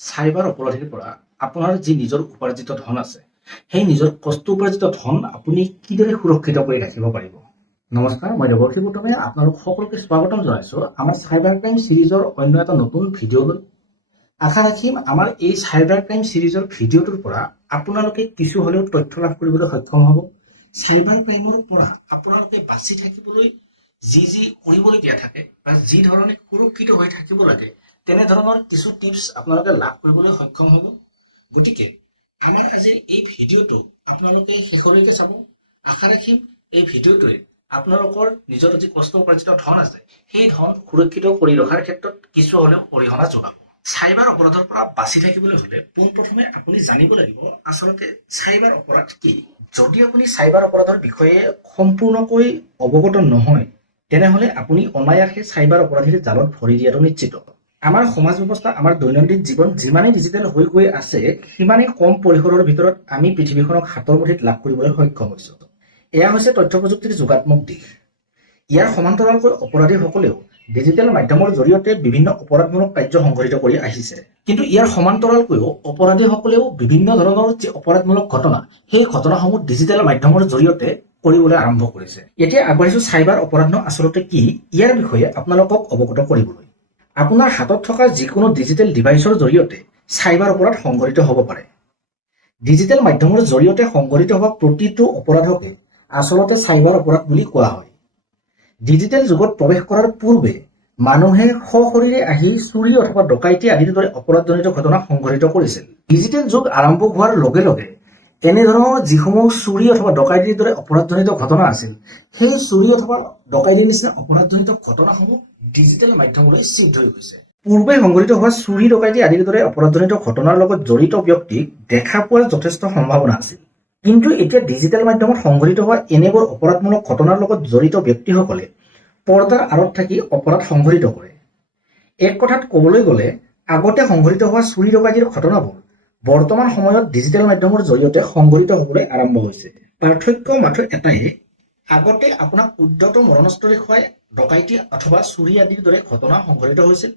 Cyber অপৰাধীৰ পৰা আপোনাৰ যি নিজৰ উপাৰ্জিত ধন আছে সেই নিজৰ কষ্ট উপাৰ্জিত ধন আপুনি কিদৰে সুৰক্ষিত কৰি ৰাখিব পাৰিব। নমস্কাৰ, মই দেৱৰ্ষী গৌতমে আপোনালোক সকলোকে স্বাগতম জনাইছোঁ আমাৰ চাইবাৰ ক্ৰাইম সিৰিজৰ অন্য এটা নতুন ভিডিঅ'লৈ। আশা ৰাখিম আমাৰ এই চাইবাৰ ক্ৰাইম সিৰিজৰ ভিডিঅ'টোৰ পৰা আপোনালোকে কিছু হ'লেও তথ্য লাভ কৰিবলৈ সক্ষম হ'ব। চাইবাৰ ক্ৰাইমৰ পৰা আপোনালোকে বাচি থাকিবলৈ যি কৰিবলগীয়া থাকে বা যি ধৰণে সুৰক্ষিত হৈ থাকিব লাগে তেনেধৰণৰ কিছু টিপছ আপোনালোকে লাভ কৰিবলৈ সক্ষম হ'ব। গতিকে আমাৰ আজিৰ এই ভিডিঅ'টো আপোনালোকে শেষলৈকে চাব। আশা ৰাখিম এই ভিডিঅ'টোৱে আপোনালোকৰ নিজৰ যি কষ্ট উপাৰ্জিত ধন আছে সেই ধন সুৰক্ষিত কৰি ৰখাৰ ক্ষেত্ৰত কিছু হ'লেও অৰিহণা যোগাব। চাইবাৰ অপৰাধৰ পৰা বাচি থাকিবলৈ হ'লে পোনপ্ৰথমে আপুনি জানিব লাগিব আচলতে চাইবাৰ অপৰাধ কি। যদি আপুনি চাইবাৰ অপৰাধৰ বিষয়ে সম্পূৰ্ণকৈ অৱগত নহয় তেনেহ'লে আপুনি অনায়াসে চাইবাৰ অপৰাধীৰ জালত ভৰি দিয়াটো নিশ্চিত। আমাৰ সমাজ ব্যৱস্থা, আমাৰ দৈনন্দিন জীৱন যিমানেই ডিজিটেল হৈ গৈ আছে সিমানেই কম পৰিসৰৰ ভিতৰত আমি পৃথিৱীখনক হাতৰ মুঠিত লাভ কৰিবলৈ সক্ষম হৈছোঁ। এয়া হৈছে তথ্য প্ৰযুক্তিৰ যোগাত্মক দিশ। ইয়াৰ সমান্তৰালকৈ অপৰাধীসকলেও ডিজিটেল মাধ্যমৰ জৰিয়তে বিভিন্ন অপৰাধমূলক কাৰ্য সংঘটিত কৰি আহিছে। কিন্তু ইয়াৰ সমান্তৰালকৈও অপৰাধীসকলেও বিভিন্ন ধৰণৰ যি অপৰাধমূলক ঘটনা সেই ঘটনাসমূহ ডিজিটেল মাধ্যমৰ জৰিয়তে কৰিবলৈ আৰম্ভ কৰিছে। এতিয়া আগবাঢ়িছোঁ চাইবাৰ অপৰাধ আচলতে কি ইয়াৰ বিষয়ে আপোনালোকক অৱগত কৰিবলৈ। আপোনাৰ হাতত থকা যিকোনো ডিজিটেল ডিভাইচৰ জৰিয়তে চাইবাৰ অপৰাধ সংঘটিত হ'ব পাৰে। ডিজিটেল মাধ্যমৰ জৰিয়তে সংঘটিত হোৱা প্ৰতিটো অপৰাধকে আচলতে চাইবাৰ অপৰাধ বুলি কোৱা হয়। ডিজিটেল যুগত প্ৰৱেশ কৰাৰ পূৰ্বে মানুহে সশৰীৰে আহি চুৰি অথবা ডকাইতি আদিৰ দৰে অপৰাধজনিত ঘটনা সংঘটিত কৰিছিল। ডিজিটেল যুগ আৰম্ভ হোৱাৰ লগে লগে এনেধৰণৰ যিসমূহ চুৰি অথবা ডকাইতিৰ দৰে অপৰাধজনিত ঘটনা আছিল সেই চুৰি অথবা ডকাইতিৰ নিচিনা অপৰাধজনিত ঘটনাসমূহ ডিজিটেল মাধ্যমলৈ চিফ্ট হৈ গৈছে। পূৰ্বে সংঘটিত হোৱা চুৰি ডকাইতি আদিৰ দৰে অপৰাধজনিত ঘটনাৰ লগত জড়িত ব্যক্তিক দেখা পোৱাৰ যথেষ্ট সম্ভাৱনা আছিল। কিন্তু এতিয়া ডিজিটেল মাধ্যমত সংঘটিত হোৱা এনেবোৰ অপৰাধমূলক ঘটনাৰ লগত জড়িত ব্যক্তিসকলে পৰ্দাৰ আঁৰত থাকি অপৰাধ সংঘটিত কৰে। এক কথাত ক'বলৈ গ'লে আগতে সংঘটিত হোৱা চুৰি ডকাইতিৰ ঘটনাবোৰ বৰ্তমান সময়ত ডিজিটেল মাধ্যমৰ জৰিয়তে সংঘটিত হ'বলৈ আৰম্ভ হৈছে। পাৰ্থক্য মাত্ৰ এটাই, আগতে আপোনাক উদ্যত মৰণাস্ত্ৰ দেখুৱাই ডকাইতি অথবা চুৰি আদিৰ দৰে ঘটনা সংঘটিত হৈছিল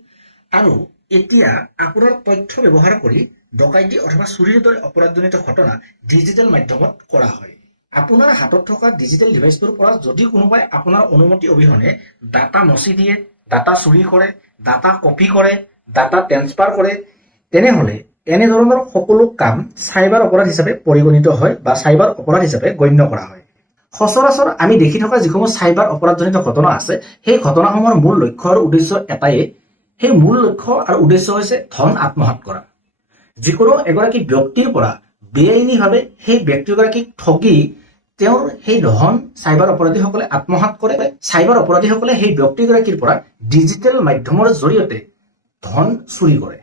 আৰু এতিয়া আপোনাৰ তথ্য ব্যৱহাৰ কৰি ডকাইতি অথবা চুৰিৰ দৰে অপৰাধজনিত ঘটনা ডিজিটেল মাধ্যমত কৰা হয়। আপোনাৰ হাতত থকা ডিজিটেল ডিভাইচটোৰ পৰা যদি কোনোবাই আপোনাৰ অনুমতি অবিহনে ডাটা মচি দিয়ে, ডাটা চুৰি কৰে, ডাটা কপি কৰে, ডাটা ট্ৰেন্সফাৰ কৰে তেনেহ'লে এনেধৰণৰ সকলো কাম চাইবাৰ অপৰাধ হিচাপে পৰিগণিত হয় বা চাইবাৰ অপৰাধ হিচাপে গণ্য কৰা হয়। সচৰাচৰ আমি দেখি থকা যিসমূহ চাইবাৰ অপৰাধজনিত ঘটনা আছে সেই ঘটনাসমূহৰ মূল লক্ষ্য আৰু উদ্দেশ্য এটাই। সেই মূল লক্ষ্য আৰু উদ্দেশ্য হৈছে ধন আত্মসাৎ কৰা। যিকোনো এগৰাকী ব্যক্তিৰ পৰা বেআইনীভাৱে সেই ব্যক্তিগৰাকীক ঠগি তেওঁৰ সেই ধন চাইবাৰ অপৰাধীসকলে আত্মসাৎ কৰে। চাইবাৰ অপৰাধীসকলে সেই ব্যক্তিগৰাকীৰ পৰা ডিজিটেল মাধ্যমৰ জৰিয়তে ধন চুৰি কৰে।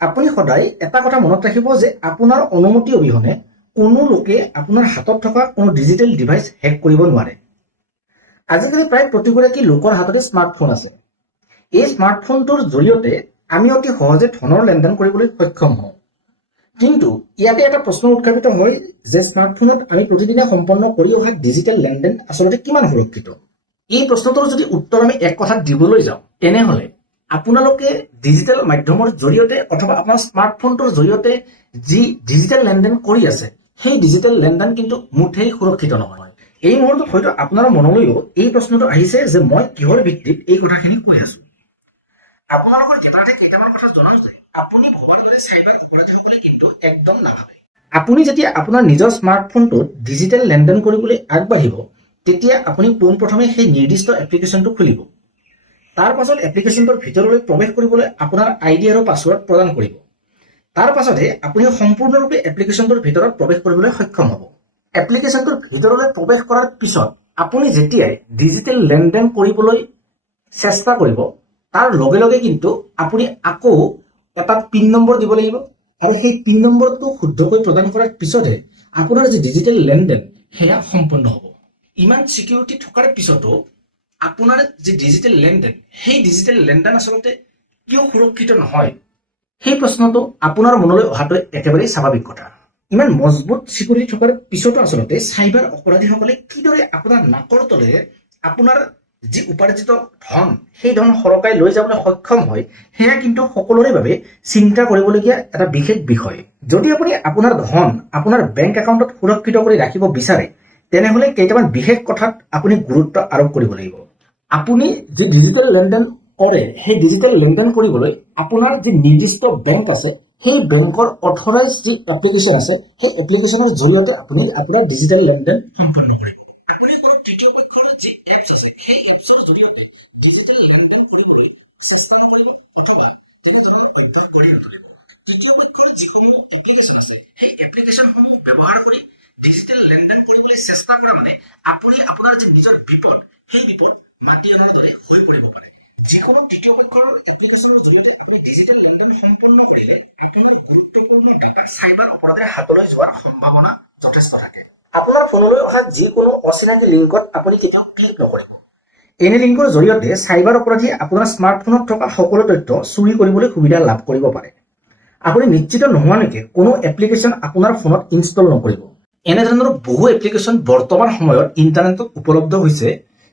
আপুনি সদায় এটা কথা মনত ৰাখিব যে আপোনাৰ অনুমতি অবিহনে কোনো লোকে আপোনাৰ হাতত থকা কোনো ডিজিটেল ডিভাইচ হেক কৰিব নোৱাৰে। আজিকালি প্ৰায় প্ৰতিগৰাকী লোকৰ হাততে স্মাৰ্টফোন আছে। এই স্মাৰ্টফোনটোৰ জৰিয়তে আমি অতি সহজে ধনৰ লেনদেন কৰিবলৈ সক্ষম হওঁ। কিন্তু ইয়াতে এটা প্ৰশ্ন উত্থাপিত হয় যে স্মাৰ্টফোনত আমি প্ৰতিদিনে সম্পন্ন কৰি অহা ডিজিটেল লেনদেন আচলতে কিমান সুৰক্ষিত। এই প্ৰশ্নটোৰ যদি উত্তৰ আমি এক কথাত দিবলৈ যাওঁ তেনেহ'লে আপোনালোকে ডিজিটেল মাধ্যমৰ জৰিয়তে অথবা আপোনাৰ স্মাৰ্টফোনটোৰ জৰিয়তে যি ডিজিটেল লেনদেন কৰি আছে সেই ডিজিটেল লেনদেন কিন্তু মুঠেই সুৰক্ষিত নহয়। এই মুহূৰ্তত হয়তো আপোনাৰ মনলৈও এই প্ৰশ্নটো আহিছে যে মই কিহৰ ভিত্তিত এই কথাখিনি কৈ আছো। আপোনালোকৰ জ্ঞাতাৰ্থে কেইটামান কথা জনাওঁ যে আপুনি ভবাৰ দৰে চাইবাৰ অপৰাধীসকলে কিন্তু একদম নাভাবে। আপুনি যেতিয়া আপোনাৰ নিজৰ স্মাৰ্টফোনটোত ডিজিটেল লেনদেন কৰিবলৈ আগবাঢ়িব তেতিয়া আপুনি পোনপ্ৰথমে সেই নিৰ্দিষ্ট এপ্লিকেশ্যনটো খুলিব। তাৰ পাছত এপ্লিকেশ্যনটোৰ ভিতৰলৈ প্ৰৱেশ কৰিবলৈ আপোনাৰ আইডি আৰু পাছৱৰ্ড প্ৰদান কৰিব। তাৰ পাছতহে আপুনি সম্পূৰ্ণৰূপে এপ্লিকেশ্যনটোৰ ভিতৰত প্ৰৱেশ কৰিবলৈ সক্ষম হ'ব। এপ্লিকেশ্যনটোৰ ভিতৰলৈ প্ৰৱেশ কৰাৰ পিছত আপুনি যেতিয়াই ডিজিটেল লেনদেন কৰিবলৈ চেষ্টা কৰিব তাৰ লগে লগে কিন্তু আপুনি আকৌ এটা পিন নম্বৰ দিব লাগিব আৰু সেই পিন নম্বৰটো শুদ্ধকৈ প্ৰদান কৰাৰ পিছতহে আপোনাৰ যি ডিজিটেল লেনদেন সেয়া সম্পন্ন হ'ব। ইমান চিকিউৰিটি থকাৰ পিছতো আপোনাৰ যি ডিজিটেল লেনদেন সেই ডিজিটেল লেনদেন আচলতে কিয় সুৰক্ষিত নহয় সেই প্ৰশ্নটো আপোনাৰ মনলৈ অহাটো একেবাৰেই স্বাভাৱিক কথা। ইমান মজবুত চিকিউৰিটি থকাৰ পিছতো আচলতে চাইবাৰ অপৰাধীসকলে কিদৰে আপোনাৰ নাকৰ তলেৰে আপোনাৰ যি উপাৰ্জিত ধন সেই ধন সৰকাই লৈ যাবলৈ সক্ষম হয় সেয়া কিন্তু সকলোৰে বাবে চিন্তা কৰিবলগীয়া এটা বিশেষ বিষয়। যদি আপুনি আপোনাৰ ধন আপোনাৰ বেংক একাউণ্টত সুৰক্ষিত কৰি ৰাখিব বিচাৰে তেনেহ'লে কেইটামান বিশেষ কথাত আপুনি গুৰুত্ব আৰোপ কৰিব লাগিব। আপুনি যি ডিজিটেল লেনদেন কৰে সেই ডিজিটেল লেনদেন কৰিবলৈ আপোনাৰ যি নিৰ্দিষ্ট বেংক আছে সেই বেংকৰ অথৰাইজ যি এপ্লিকেশ্যন আছে সেই এপ্লিকেশ্যনৰ জৰিয়তে আপুনি আপোনাৰ ডিজিটেল লেনদেন সম্পন্ন কৰিব। আপুনি কোনো তৃতীয় পক্ষৰ যি এপছ আছে সেই এপছৰ জৰিয়তে ডিজিটেল লেনদেন কৰিবলৈ চেষ্টা নকৰিব অথবা তেনেধৰণৰ অভ্যাস গঢ়ি নুতুলিব। তৃতীয় পক্ষৰ যিসমূহ এপ্লিকেশ্যন আছে সেই এপ্লিকেশ্যনসমূহ ব্যৱহাৰ কৰি ডিজিটেল লেনদেন কৰিবলৈ চেষ্টা কৰা মানে আপুনি আপোনাৰ যি নিজৰ বিপদ সেই বিপদ মাতি অনাৰ দৰে হৈ পৰিব পাৰে। যিকোনো তৃতীয় পক্ষৰ এপ্লিকেশ্যনৰ জৰিয়তে আপুনি ডিজিটেল লেনদেন সম্পন্ন কৰিলে আপোনাৰ গুৰুত্বপূৰ্ণ ডাটা চাইবাৰ অপৰাধীৰ হাতলৈ যোৱাৰ সম্ভাৱনা যথেষ্ট থাকে। আপোনাৰ ফোনলৈ অহা যিকোনো অচিনাকি লিংকত আপুনি কেতিয়াও ক্লিক নকৰিব। এনে লিংকৰ জৰিয়তে চাইবাৰ অপৰাধীয়ে আপোনাৰ স্মাৰ্টফোনত থকা সকলো তথ্য চুৰি কৰিবলৈ সুবিধা লাভ কৰিব পাৰে। আপুনি নিশ্চিত নোহোৱালৈকে কোনো এপ্লিকেশ্যন আপোনাৰ ফোনত ইনষ্টল নকৰিব। এনেধৰণৰ বহু এপ্লিকেশ্যন বৰ্তমান সময়ত ইণ্টাৰনেটত উপলব্ধ হৈছে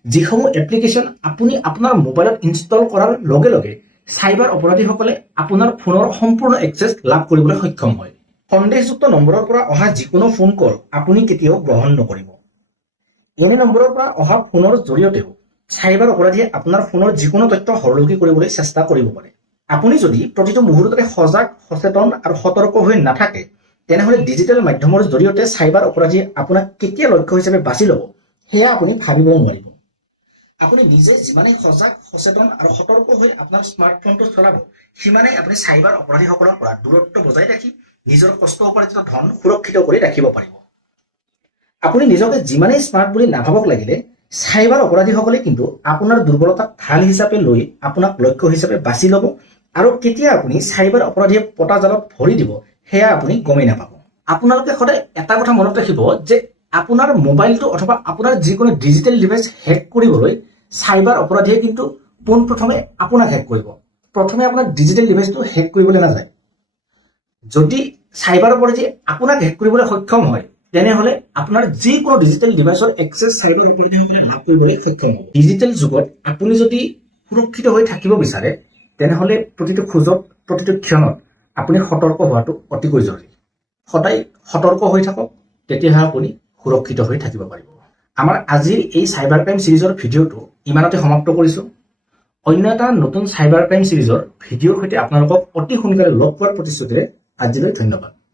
যিসমূহ এপ্লিকেশ্যন আপুনি আপোনাৰ মোবাইলত ইনষ্টল কৰাৰ লগে লগে চাইবাৰ অপৰাধীসকলে আপোনাৰ ফোনৰ সম্পূৰ্ণ এক্সেছ লাভ কৰিবলৈ সক্ষম হয়। সন্দেহযুক্ত নম্বৰৰ পৰা অহা যিকোনো ফোন কল আপুনি কেতিয়াও গ্ৰহণ নকৰিব। এনে নম্বৰৰ পৰা অহা ফোনৰ জৰিয়তেও চাইবাৰ অপৰাধীয়ে আপোনাৰ ফোনৰ যিকোনো তথ্য হৰলুকি কৰিবলৈ চেষ্টা কৰিব পাৰে। আপুনি যদি প্ৰতিটো মুহূৰ্ততে সজাগ, সচেতন আৰু সতৰ্ক হৈ নাথাকে তেনেহ'লে ডিজিটেল মাধ্যমৰ জৰিয়তে চাইবাৰ অপৰাধীয়ে আপোনাক কেতিয়া লক্ষ্য হিচাপে বাছি ল'ব সেয়া আপুনি ভাবিবও নোৱাৰিব। আপুনি নিজে যিমানেই সজাগ, সচেতন আৰু সতৰ্ক হৈ আপোনাৰ স্মাৰ্টফোনটো চলাব সিমানেই আপুনি চাইবাৰ অপৰাধীসকলৰ পৰা দূৰত্ব বজাই ৰাখি নিজৰ কষ্ট উপাৰ্জিত ধন সুৰক্ষিত কৰি ৰাখিব পাৰিব। আপুনি নিজকে যিমানেই স্মাৰ্ট বুলি নাভাবক লাগিলে চাইবাৰ অপৰাধীসকলে কিন্তু আপোনাৰ দুৰ্বলতাক ঢাল হিচাপে লৈ আপোনাক লক্ষ্য হিচাপে বাছি ল'ব আৰু কেতিয়া আপুনি চাইবাৰ অপৰাধীয়ে পতা জালত ভৰি দিব সেয়া আপুনি গমেই নাপাব। আপোনালোকে সদায় এটা কথা মনত ৰাখিব যে আপোনাৰ মোবাইলটো অথবা আপোনাৰ যিকোনো ডিজিটেল ডিভাইচ হেক কৰিবলৈ চাইবাৰ অপৰাধীয়ে কিন্তু পোনপ্ৰথমে আপোনাক হেক কৰিব। প্ৰথমে আপোনাৰ ডিজিটেল ডিভাইচটো হেক কৰিবলৈ নাযায়। যদি চাইবাৰ অপৰাধীয়ে আপোনাক হেক কৰিবলৈ সক্ষম হয় তেনেহ'লে আপোনাৰ যিকোনো ডিজিটেল ডিভাইচৰ এক্সেছ চাইবাৰ অপৰাধীসকলে লাভ কৰিবলৈ সক্ষম হ'ব। ডিজিটেল যুগত আপুনি যদি সুৰক্ষিত হৈ থাকিব বিচাৰে তেনেহ'লে প্ৰতিটো খোজত, প্ৰতিটো ক্ষণত আপুনি সতৰ্ক হোৱাটো অতিকৈ জৰুৰী। সদায় সতৰ্ক হৈ থাকক, তেতিয়াহে আপুনি সুৰক্ষিত হৈ থাকিব পাৰিব। আমাৰ আজিৰ এই চাইবাৰ ক্ৰাইম সিৰিজৰ ভিডিঅ'টো ইমানতে সমাপ্ত কৰিছোঁ। অন্য এটা নতুন চাইবাৰ ক্ৰাইম সিৰিজৰ ভিডিঅ'ৰ সৈতে আপোনালোকক অতি সোনকালে লগ পোৱাৰ প্ৰতিশ্ৰুতিৰে আজিলৈ ধন্যবাদ।